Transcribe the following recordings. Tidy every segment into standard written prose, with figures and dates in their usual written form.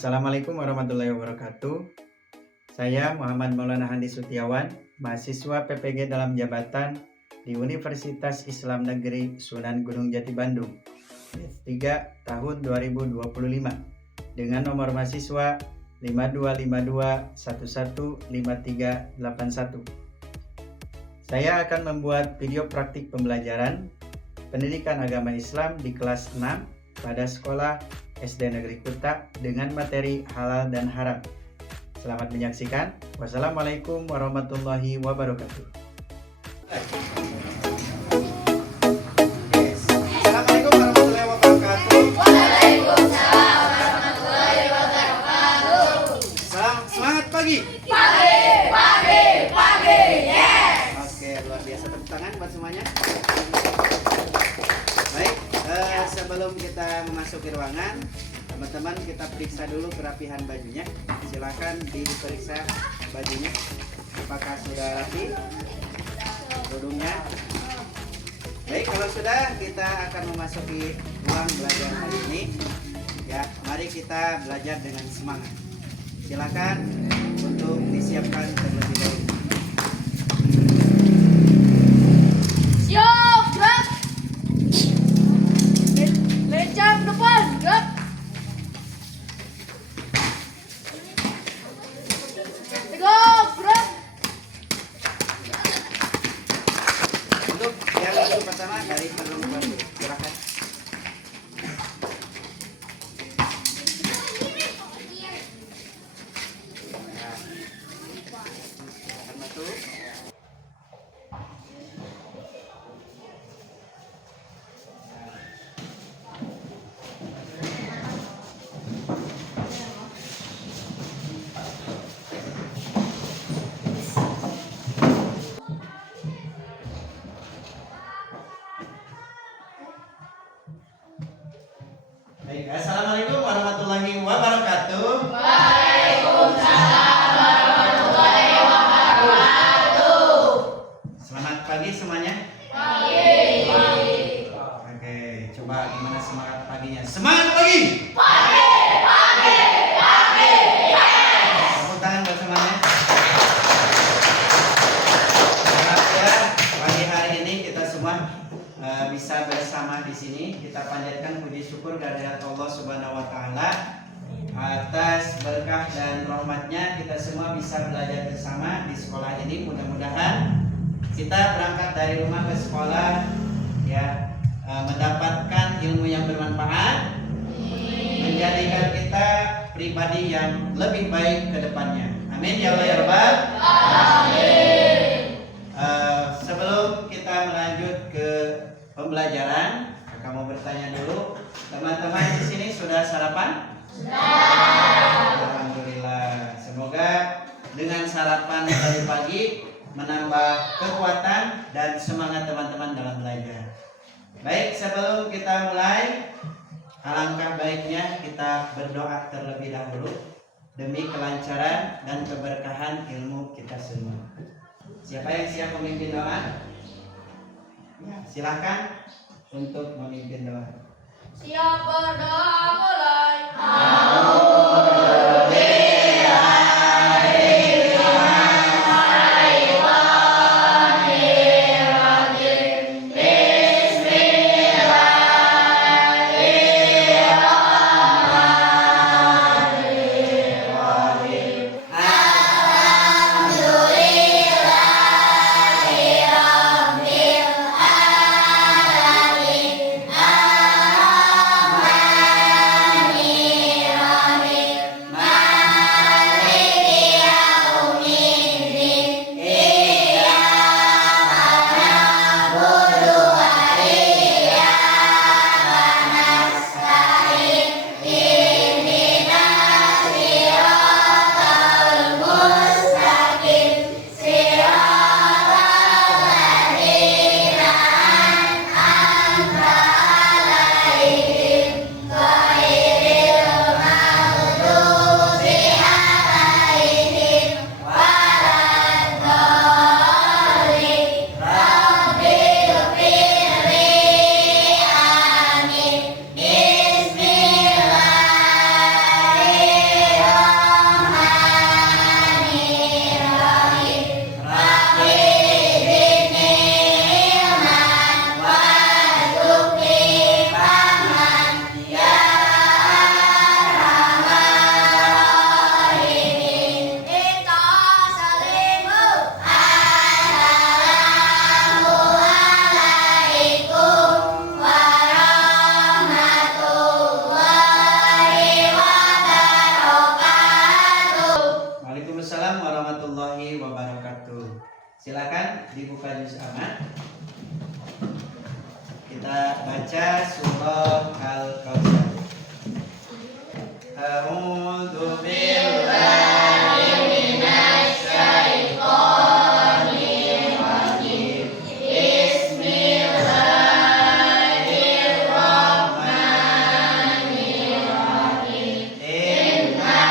Assalamualaikum warahmatullahi wabarakatuh. Saya Muhammad Maulana Handi Sutiawan, mahasiswa PPG dalam jabatan di Universitas Islam Negeri Sunan Gunung Jati Bandung, batch 3 tahun 2025 dengan nomor mahasiswa 5252115381. Saya akan membuat video praktik pembelajaran pendidikan agama Islam di kelas 6 pada sekolah SD Negeri Kuta dengan materi halal dan haram. Selamat menyaksikan. Wassalamualaikum warahmatullahi wabarakatuh. Assalamualaikum warahmatullahi wabarakatuh. Waalaikumsalam warahmatullahi wabarakatuh. Semangat pagi. Pagi, yes. Oke, luar biasa, tepuk tangan buat semuanya. Baik, sebelum kita memasuki ruangan, teman-teman kita periksa dulu kerapihan bajunya. Silakan diperiksa bajunya, apakah sudah rapi, kerudungnya. Baik, kalau sudah, kita akan memasuki ruang belajar hari ini. Ya, mari kita belajar dengan semangat. Silakan untuk disiapkan terlebih dahulu. Siap, gerak. Lencang depan, gerak. Tegak, gerak. Untuk yang masuk pertama dari perempuan, silakan. Nah, silakan masuk. Baik, assalamualaikum warahmatullahi wabarakatuh. Waalaikumsalam warahmatullahi wabarakatuh. Selamat pagi semuanya. Pagi. Oke, coba gimana semangat paginya? Semangat pagi. Yes. Tepuk tangan buat semuanya. Selamat ya, pagi hari ini kita semua bisa bersama di sini. Kita panjatkan puji syukur kehadirat Allah Subhanahu wa taala atas berkah dan rahmatnya kita semua bisa belajar bersama di sekolah ini. Mudah-mudahan kita berangkat dari rumah ke sekolah ya, mendapatkan ilmu yang bermanfaat, menjadikan kita pribadi yang lebih baik ke depannya. Amin ya Allah ya Rabbal. Sebelum kita melanjut ke pembelajaran, kakak mau bertanya dulu, teman-teman di sini sudah sarapan? Sudah. Alhamdulillah. Semoga dengan sarapan tadi pagi menambah kekuatan dan semangat teman-teman dalam belajar. Baik, sebelum kita mulai, alangkah baiknya kita berdoa terlebih dahulu demi kelancaran dan keberkahan ilmu kita semua. Siapa yang siap memimpin doa? Ya, silakan untuk memimpin doa. Siap berdoa mulai. Silakan dibuka juz amma. Kita baca surah Al-Kautsar. A'udzu billahi minasy syaithanir rajim. Bismillahirrahmanirrahim. Inna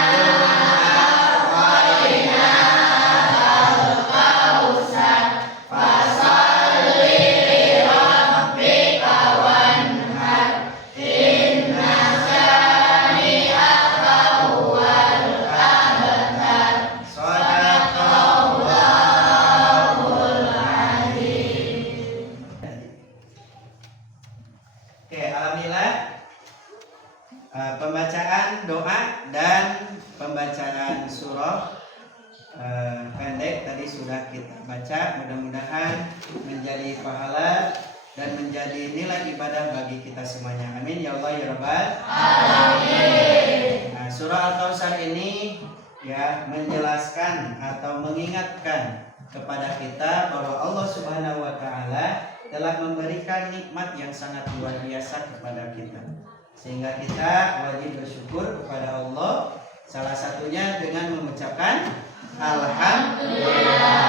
a'tainakal kautsar fasalli li rabbika wanhar. Inna syani'aka huwal abtar. Shadaqallahul azim. Oke, alhamdulillah pembacaan doa dan pembacaan surah pendek tadi sudah kita baca. Mudah-mudahan menjadi pahala dan menjadi nilai ibadah bagi kita semuanya. Amin ya Allah ya Rabbal alamin. Nah, surah Al-Kautsar ini ya menjelaskan atau mengingatkan kepada kita bahwa Allah Subhanahu wa taala telah memberikan nikmat yang sangat luar biasa kepada kita, sehingga kita wajib bersyukur kepada Allah, salah satunya dengan mengucapkan alhamdulillah,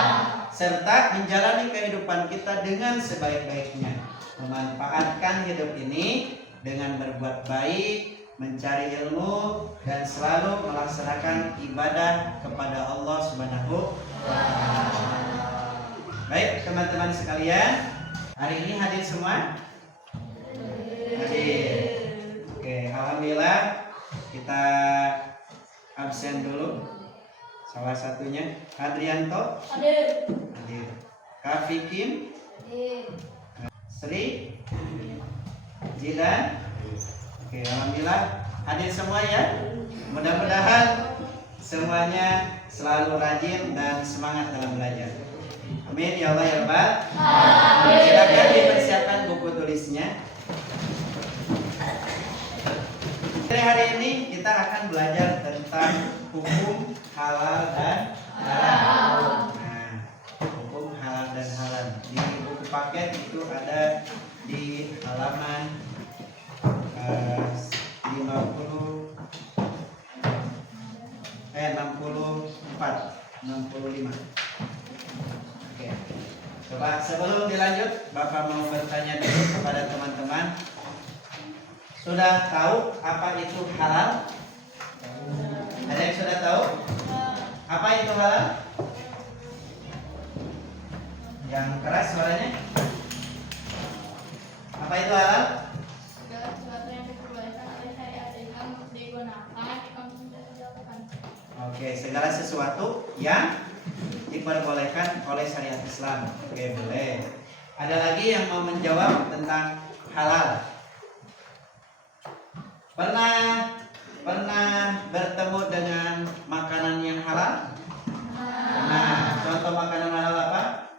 serta menjalani kehidupan kita dengan sebaik-baiknya, memanfaatkan hidup ini dengan berbuat baik, mencari ilmu, dan selalu melaksanakan ibadah kepada Allah Subhanahu wa taala. Baik teman-teman sekalian, hari ini hadir semua? Hadir. Oke, alhamdulillah kita absen dulu. Salah satunya Hadrianto Hadir. hadir. Kak Fikim, Hadir. Sri, Jidan. Oke, alhamdulillah hadir semua ya. Mudah-mudahan semuanya selalu rajin dan semangat dalam belajar. Amin ya Allah ya Rabbal alamin. Silakan dipersiapkan buku tulisnya. Hari ini kita akan belajar tentang hukum halal dan haram. Nah, hukum halal dan haram di buku paket itu ada di halaman 65. Oke. Coba sebelum dilanjut, Bapak mau bertanya dulu kepada teman-teman. Sudah tahu apa itu halal? Ada yang sudah tahu? Apa itu halal? Yang keras suaranya. Apa itu halal? Segala sesuatu yang diperbolehkan oleh syariat Islam digunakan dilakukan. Oke, segala sesuatu yang diperbolehkan oleh syariat Islam. Oke, boleh. Ada lagi yang mau menjawab tentang halal? Pernah bertemu dengan makanan yang halal? Nah, contoh makanan halal apa?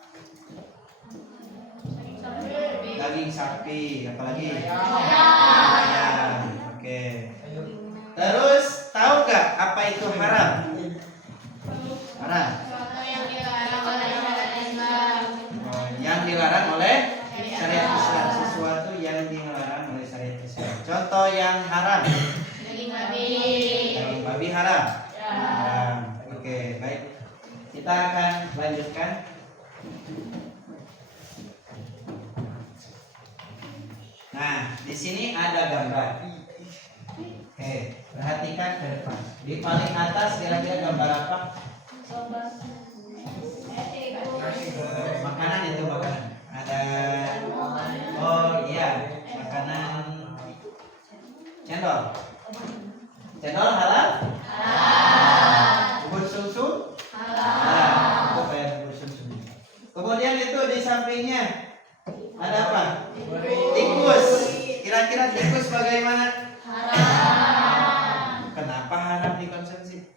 Daging sapi, apalagi? Ayam. Oke. Terus tahu nggak apa itu haram? Haram. Sesuatu yang dilarang oleh syariat Islam. Oh, yang dilarang oleh syariat Islam, sesuatu yang dilarang oleh syariat Islam. Contoh yang haram. Daging babi. Daging babi haram. Ya. Haram. Oke, baik. Kita akan lanjutkan. Nah, di sini ada gambar. Oke, perhatikan ke depan. Di paling atas kira-kira gambar apa? Makanan itu makanan. Ada. Oh iya, makanan. Cendol. Cendol halal? Bubur sumsum? Halal. Itu kayak bubur sumsum. Kemudian itu di sampingnya ada apa? Tikus. Kira-kira tikus bagaimana? Kenapa haram dikonsumsi?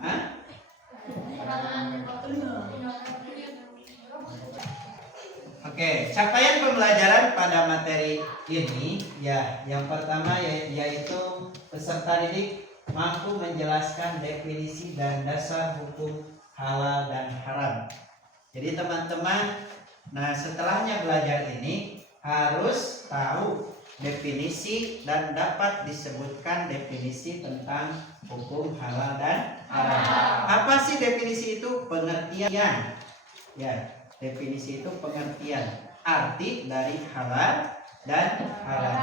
Hah? Oke, capaian pembelajaran pada materi ini ya, yang pertama yaitu peserta didik mampu menjelaskan definisi dan dasar hukum halal dan haram. Jadi teman-teman, nah setelahnya belajar ini harus tahu definisi dan dapat disebutkan definisi tentang hukum halal dan haram. Apa sih definisi itu? Pengertian. Ya, definisi itu pengertian, arti dari halal dan haram.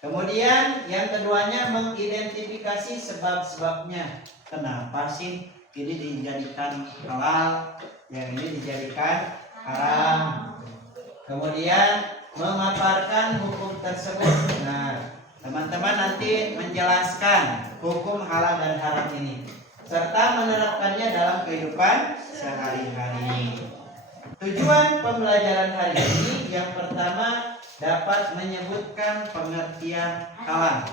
Kemudian yang keduanya mengidentifikasi sebab-sebabnya. Kenapa sih ini dijadikan halal, yang ini dijadikan haram? Kemudian memaparkan hukum tersebut. Nah, teman-teman nanti menjelaskan hukum halal dan haram ini serta menerapkannya dalam kehidupan sehari-hari. Tujuan pembelajaran hari ini yang pertama dapat menyebutkan pengertian halal.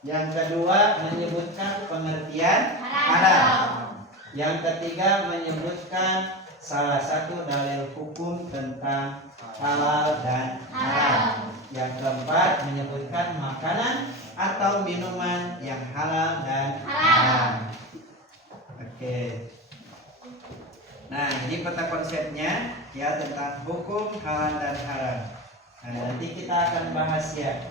Yang kedua menyebutkan pengertian haram. Yang ketiga menyebutkan salah satu dalil hukum tentang halal dan haram. Yang keempat menyebutkan makanan atau minuman yang halal dan haram. Oke. Nah, ini peta konsepnya ya tentang hukum halal dan haram. Nah, nanti kita akan bahas ya.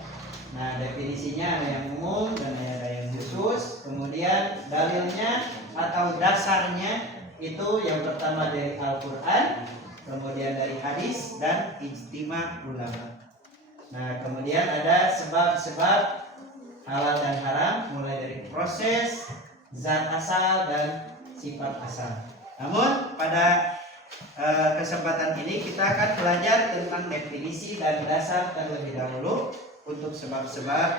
Nah, definisinya ada yang umum dan ada yang khusus. Kemudian dalilnya atau dasarnya itu yang pertama dari Al-Quran, kemudian dari hadis dan ijtima ulama. Nah, kemudian ada sebab-sebab halal dan haram, mulai dari proses, zat asal dan sifat asal. Namun pada kesempatan ini kita akan belajar tentang definisi dan dasar terlebih dahulu. Untuk sebab-sebab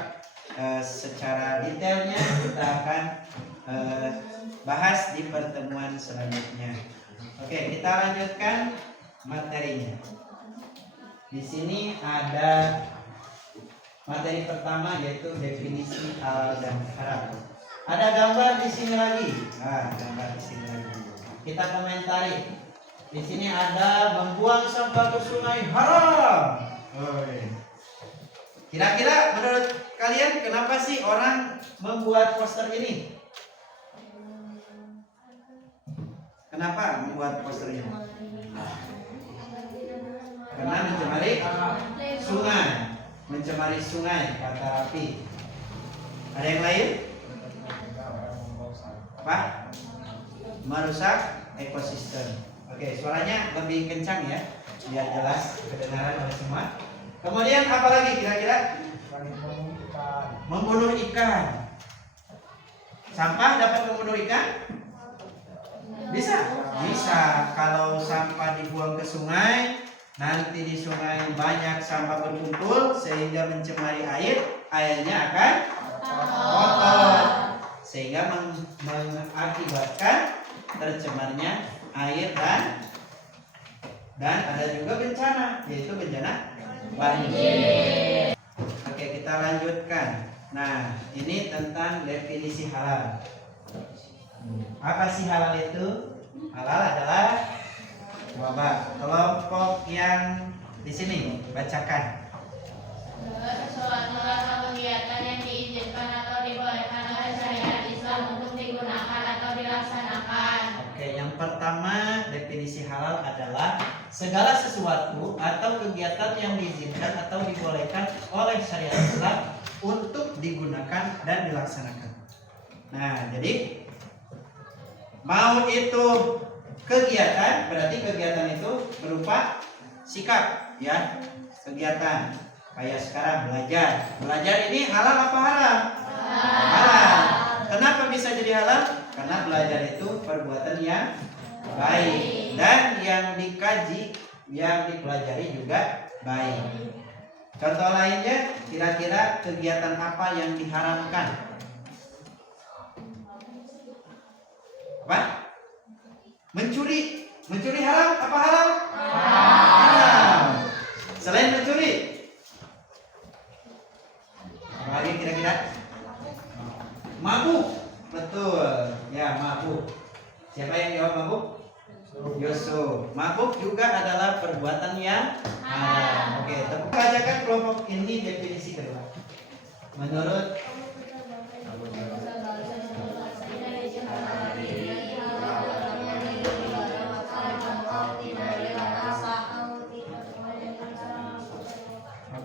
secara detailnya kita akan bahas di pertemuan selanjutnya. Oke, kita lanjutkan materinya. Di sini ada materi pertama yaitu definisi halal dan haram. Ada gambar di sini lagi. Nah, gambar di sini lagi. Kita komentari. Di sini ada membuang sampah ke sungai haram. Kira-kira menurut kalian kenapa sih orang membuat poster ini? Kenapa membuat poster ini? Karena mencemari sungai kata Rafi. Ada yang lain? Apa? Merusak ekosistem. Oke, suaranya lebih kencang ya, biar jelas kedengaran oleh semua. Kemudian apa lagi kira-kira? Membunuh ikan. Sampah dapat membunuh ikan? Bisa? Bisa. Kalau sampah dibuang ke sungai, nanti di sungai banyak sampah berkumpul sehingga mencemari air, airnya akan kotor. Sehingga mengakibatkan tercemarnya air dan ada juga bencana, yaitu bencana banjir. Oke, kita lanjutkan. Nah, ini tentang definisi halal. Apa sih halal itu? Halal adalah wabah. Kelompok yang di sini bacakan. Sesuatu atau kegiatan yang diizinkan atau dibolehkan oleh syariat Islam untuk digunakan atau dilaksanakan. Oke, yang pertama definisi halal adalah segala sesuatu atau kegiatan yang diizinkan atau dibolehkan oleh syariat Islam untuk digunakan dan dilaksanakan. Nah, jadi mau itu kegiatan, berarti kegiatan itu berupa sikap ya, kegiatan. Kayak sekarang belajar ini halal apa haram? Halal. Kenapa bisa jadi halal? Karena belajar itu perbuatan yang baik dan yang dikaji, yang dipelajari juga baik. Contoh lainnya, kira-kira kegiatan apa yang diharamkan? Apa? Mencuri. Mencuri haram apa halal? Haram. Selain mencuri, apa lagi kira-kira? Mabuk. Betul. Ya, mabuk. Siapa yang jawab mabuk? Yusuf. Mabuk juga adalah perbuatan yang haram. Oke, bacakan kelompok ini definisi kedua. Menurut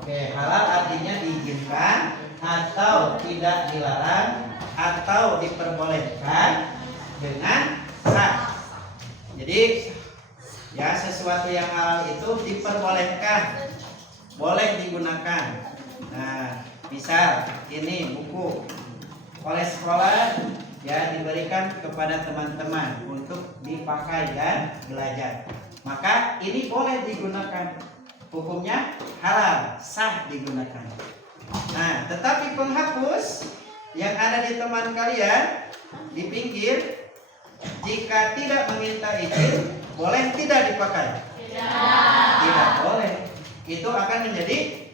Oke, halal artinya diizinkan atau tidak dilarang atau diperbolehkan dengan sah. Jadi ya sesuatu yang halal itu diperbolehkan, boleh digunakan. Nah, misal ini buku oleh sekolah ya diberikan kepada teman-teman untuk dipakai dan belajar. Maka ini boleh digunakan. Hukumnya halal, sah digunakan. Nah, tetapi penghapus yang ada di teman kalian di pinggir, jika tidak meminta izin, boleh tidak dipakai? Tidak boleh. Itu akan menjadi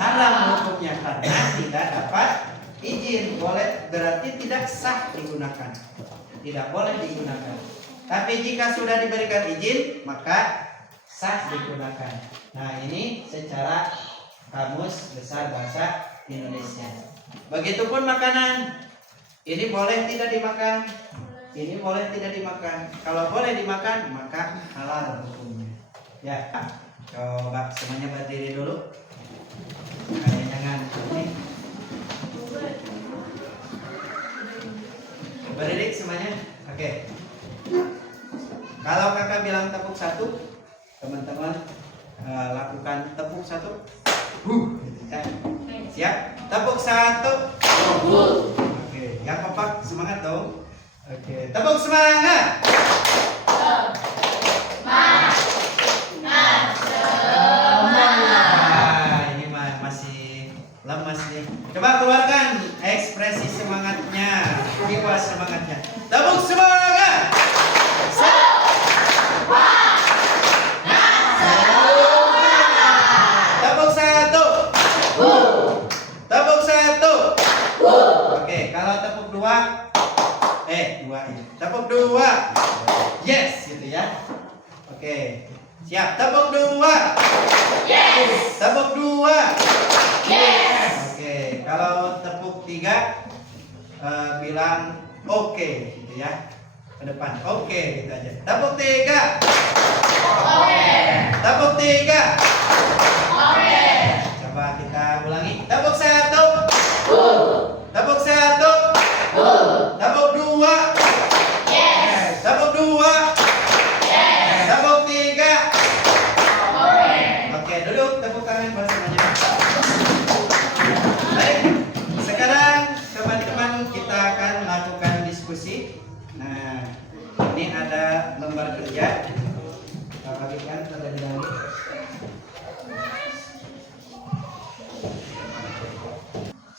haram hukumnya karena tidak dapat izin. Boleh berarti tidak sah digunakan. Tidak boleh digunakan. Tapi jika sudah diberikan izin, maka sah digunakan. Nah, ini secara Kamus Besar Bahasa Indonesia. Begitupun makanan. Ini boleh tidak dimakan. Ini boleh tidak dimakan. Kalau boleh dimakan, maka halal hukumnya. Ya, coba semuanya berdiri dulu. Jangan ini. Berdiri semuanya. Oke. Kalau kakak bilang tepuk satu, teman-teman lakukan tepuk satu. Siap? Tepuk satu. Oke, yang kompak semangat dong. Oke, tepuk semangat. Ini masih lemas nih. Coba keluarkan ekspresi semangatnya, jiwa semangatnya. Tepuk semangat. Tepuk satu. Tepuk satu. Oke, kalau tepuk dua, dua ini. Tepuk dua. Yes, gitu ya. Oke, siap. Tepuk dua. Yes. Tepuk dua. Yes. Oke, kalau tepuk tiga, bilang oke, gitu ya. Ke depan, oke, gitu aja. Tepuk tiga. Oke. Tepuk tiga. Oke. Coba kita ulangi. Tepuk satu. Tepuk satu. Tepuk dua. Yes. Tepuk dua. Yes. Tepuk tiga. Oke, duduk. Tepuk tangan bersamanya. Baik. Sekarang teman-teman kita akan lakukan diskusi. Nah, ini ada lembar kerja. Kita bagikan terlebih dahulu.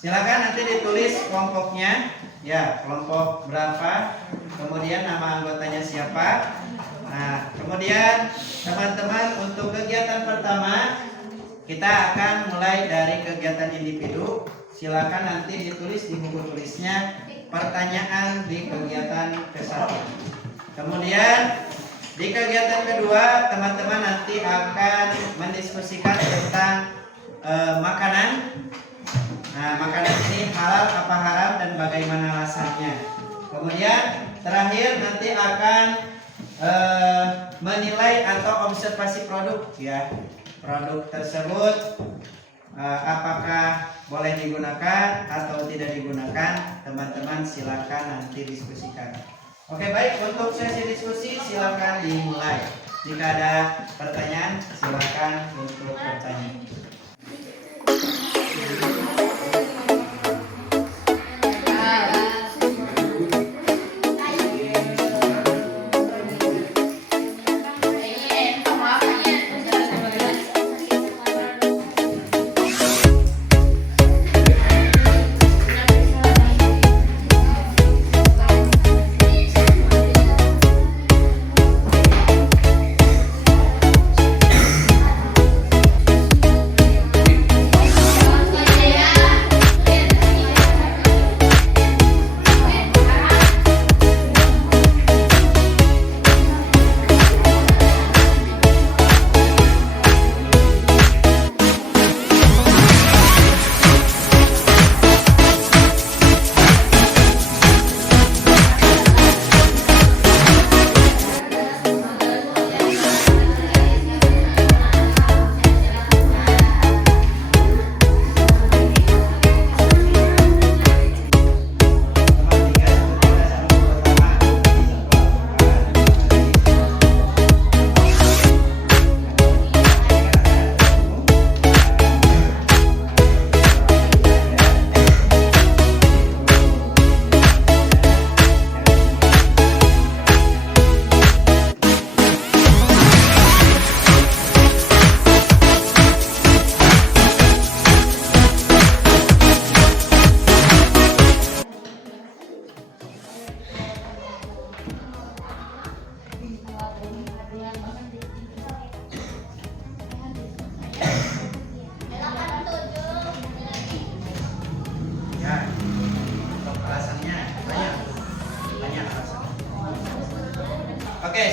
Silakan nanti ditulis kelompoknya, ya kelompok berapa, kemudian nama anggotanya siapa. Nah, kemudian teman-teman untuk kegiatan pertama kita akan mulai dari kegiatan individu. Silakan nanti ditulis di buku tulisnya pertanyaan di kegiatan ke-1. Kemudian di kegiatan kedua teman-teman nanti akan mendiskusikan tentang makanan. Nah, makanan ini halal apa haram dan bagaimana rasanya. Kemudian terakhir nanti akan menilai atau observasi produk, ya. Produk tersebut apakah boleh digunakan atau tidak digunakan. Teman-teman silakan nanti diskusikan. Oke, baik, untuk sesi diskusi silakan dimulai. Jika ada pertanyaan silakan untuk bertanya.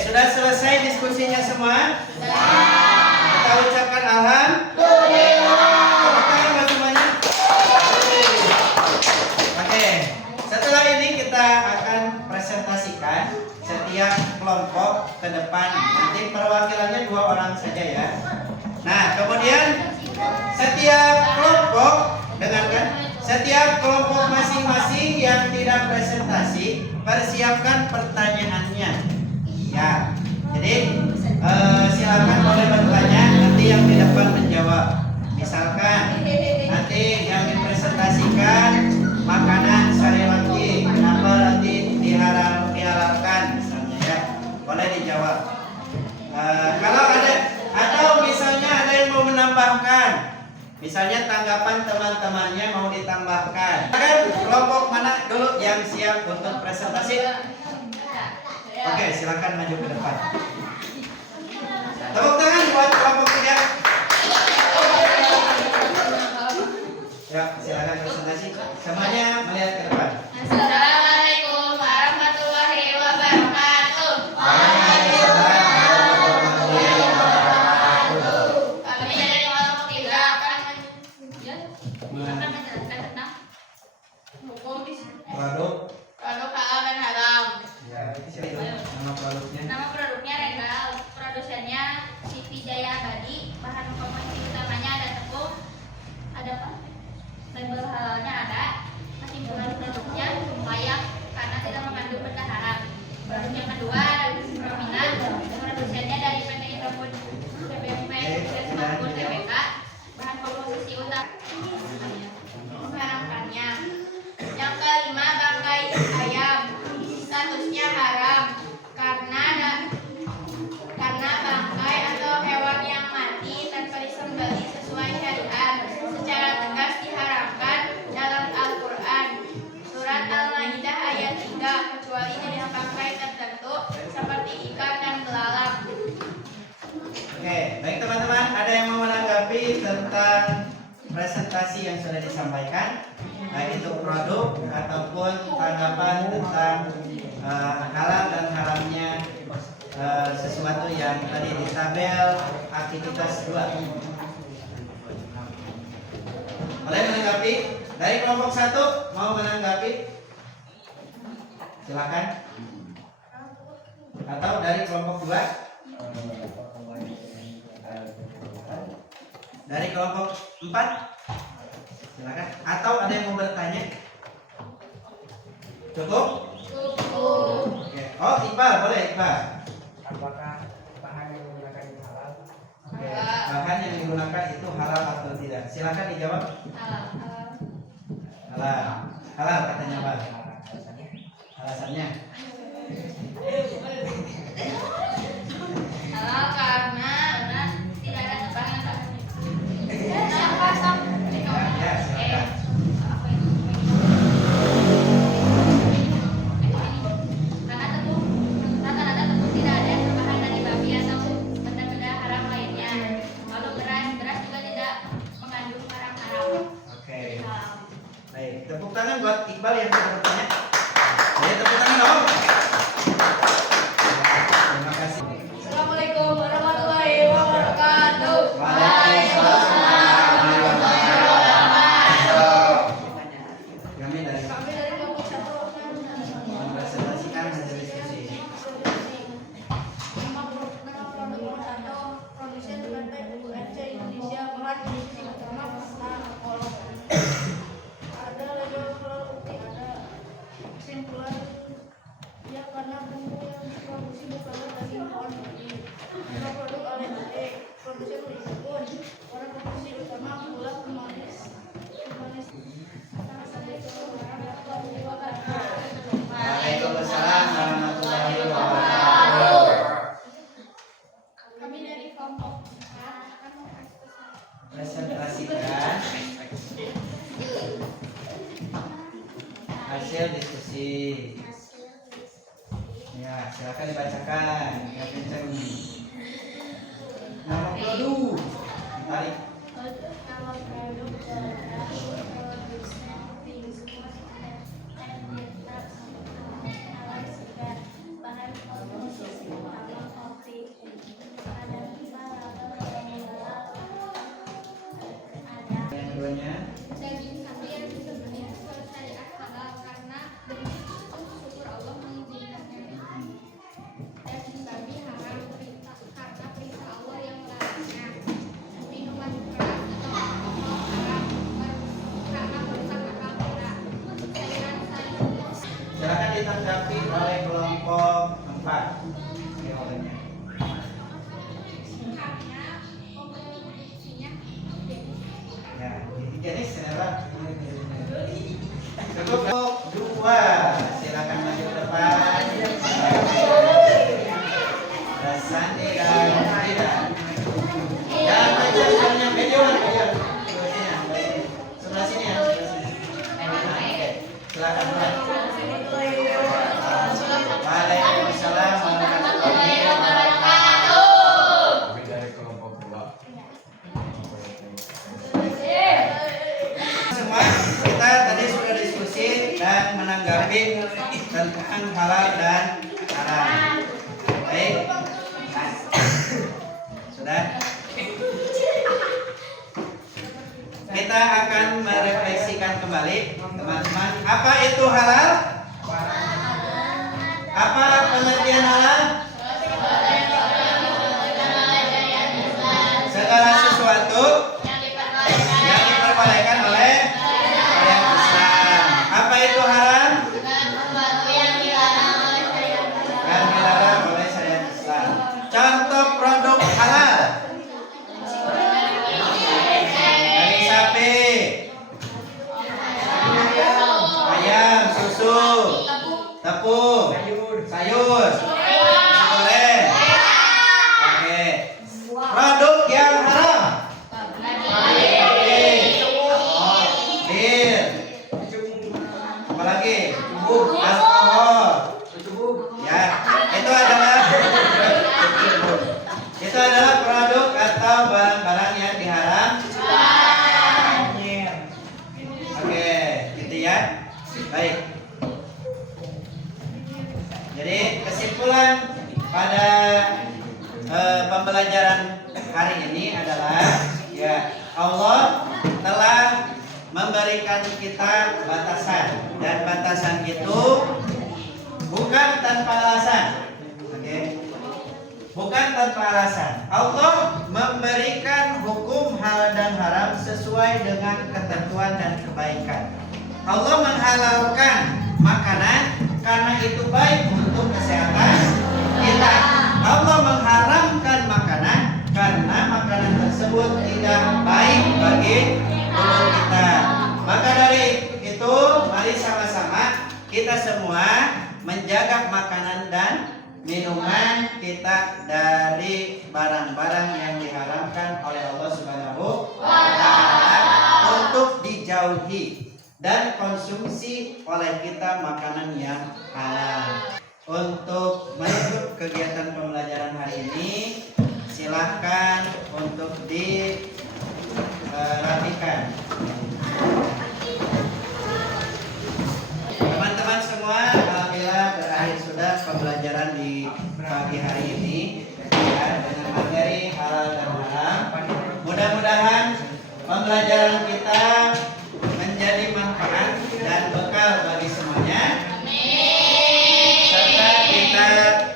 sudah selesai diskusinya semua? Kita ucapkan alhamdulillah. Tepuk tangan buat semuanya. Oke, setelah ini kita akan presentasikan setiap kelompok ke depan. Nanti perwakilannya 2 orang saja ya. Nah, kemudian setiap kelompok, dengarkan, setiap kelompok masing-masing yang tidak presentasi, persiapkan pertanyaannya. Ya, jadi silakan boleh bertanya, nanti yang di depan menjawab. Misalkan nanti yang dipresentasikan makanan sehari lagi, kenapa nanti dihalalkan misalnya ya, boleh dijawab. Kalau ada atau misalnya ada yang mau menambahkan, misalnya tanggapan teman-temannya mau ditambahkan. Kan kelompok mana dulu yang siap untuk presentasi? Oke, silakan maju ke depan. Tepuk tangan buat kelompok 3. Ya, silakan presentasi. Semuanya melihat ke depan. Assalamualaikum warahmatullahi wabarakatuh. Kami dari kelompok 3 akan menjelaskan tentang hukum Produk. produk halal dan haram. Ya, sini dong. Nama produknya. Nama produknya Regal, produsennya Siti Jaya Abadi. Bahan komposisi utamanya ada tepung, ada apa? Label halalnya ada. Kesimpulan produknya layak karena tidak mengandung benda haram. Produk yang kedua Prominat, produsennya dari PT Indofood PBMP maupun TBK. Bahan komposisi utama mengharamkannya. Yang kelima bangkai ayam, statusnya haram karena bangkai atau hewan yang mati tanpa disembelih sesuai syariat secara tegas diharamkan dalam Al-Quran surat Al-Maidah ayat 3 kecuali jenis bangkai tertentu seperti ikan dan belalang. Oke, baik teman-teman, ada yang mau menanggapi tentang presentasi yang sudah disampaikan, baik itu produk ataupun tanggapan tentang halal dan haramnya sesuatu yang tadi di tabel aktivitas 2. Boleh menanggapi? Dari kelompok 1 mau menanggapi? Silakan. Atau dari kelompok 2? Dari kelompok 4? Silakan. Atau ada yang mau bertanya? Cukup? Oke. Oh, Iqbal, boleh Iqbal. Apakah bahan yang digunakan itu halal? Oke. Bahan yang digunakan itu halal atau tidak? Silakan dijawab. Halal. Halal katanya Pak. Alasannya? Alasannya? Halal karena tidak ada tebalan Ya, silakan. karena tepung rata-rata tepung tidak ada tambahan dari babi atau benda-benda haram lainnya. Kalau beras juga tidak mengandung haram-haram. Oke. Baik, tepuk tangan buat Iqbal yang sudah bertanya. Ya, tepuk tangan dong. Ya, terima kasih. Assalamualaikum warahmatullahi wabarakatuh. Waalaikumsalam warahmatullahi wabarakatuh. Kami dari Kami dari kelompok 1 mempresentasikan hasil diskusi. Nama produk 1 produsen PT UNC Indonesia bahan komposisi utama kolom. Ada label produk, ada kesimpulan ya karena bumbu yang diproduksi bukanlah daging hewan mati. Nama produk ALD produsen Unisabun bahan komposisi utama gula pemanis. Assalamualaikum warahmatullahi wabarakatuh. Waalaikumsalam warahmatullahi wabarakatuh. Kami dari kelompok Presentasikan hasil diskusi. Ya, silakan dibacakan. Ya, kenceng. Nama produk. Tarik. nama produk produsen biskuit bahan komposisi utama keduanya? Daging sapi yang disembelih sesuai syariat halal karena demi syukur Allah mengizinkannya. Daging babi haram karena perintah Allah yang melarangnya. Minuman keras atau alkohol haram karena merusak akal kita. Sayuran-sayuran Silakan ditanggapi oleh kelompok 4. Jawabannya. karena komposisinya Ya, jenis adalah kelompok 2. Silakan maju ke depan. Sandi dan Aida. Ya, baca misalnya video aja. Sebelah sini ya. Oke. Silakan mulai. Waalaikumsalam warahmatullahi wabarakatuh. Kami dari kelompok 2. Semua kita tadi sudah diskusi dan menanggapi tentang halal dan haram. Baik. Sudah. Kita akan merefleksikan kembali, teman-teman. Apa itu halal? Apa pengertian halal? Segala sesuatu yang diperbolehkan oleh syariat Islam. Apa itu haram? Dan dilarang oleh syariat Islam. Contoh produk halal: daging sapi, ayam, susu, tepung, sayur, nasi goreng. Oke. Produk yang haram: bir, apalagi alkohol. Ya, itu adalah produk atau barang-barang yang diharamkan. Oke, gitu ya. Baik. Jadi kesimpulan pada pembelajaran hari ini adalah ya, Allah telah memberikan kita batasan, dan batasan itu bukan tanpa alasan. Oke. Bukan tanpa alasan. Allah memberikan hukum halal dan haram sesuai dengan ketentuan dan kebaikan. Allah menghalalkan makanan karena itu baik untuk kesehatan kita. Allah mengharamkan makanan karena makanan tersebut tidak baik bagi tubuh kita. Maka dari itu, mari sama-sama kita semua menjaga makanan dan minuman kita dari barang-barang yang diharamkan oleh Allah Subhanahu wa Ta'ala untuk dijauhi, dan konsumsi oleh kita makanan yang halal. Untuk menutup kegiatan pembelajaran hari ini, silahkan untuk dirapikan. Teman-teman semua, alhamdulillah berakhir sudah pembelajaran di pagi hari ini ya, dengan materi halal dan haram. Mudah-mudahan pembelajaran kita menjadi manfaat dan bekal bagi semuanya. Serta kita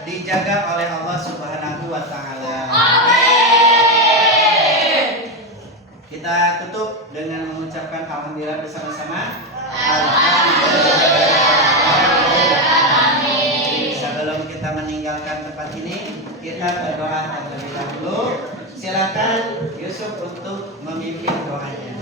dijaga oleh Allah Subhanahu wa Ta'ala. Kita tutup dengan mengucapkan alhamdulillah bersama-sama. Sebelum kita meninggalkan tempat ini, kita berdoa terlebih dahulu. Silakan Yusuf untuk memimpin doanya.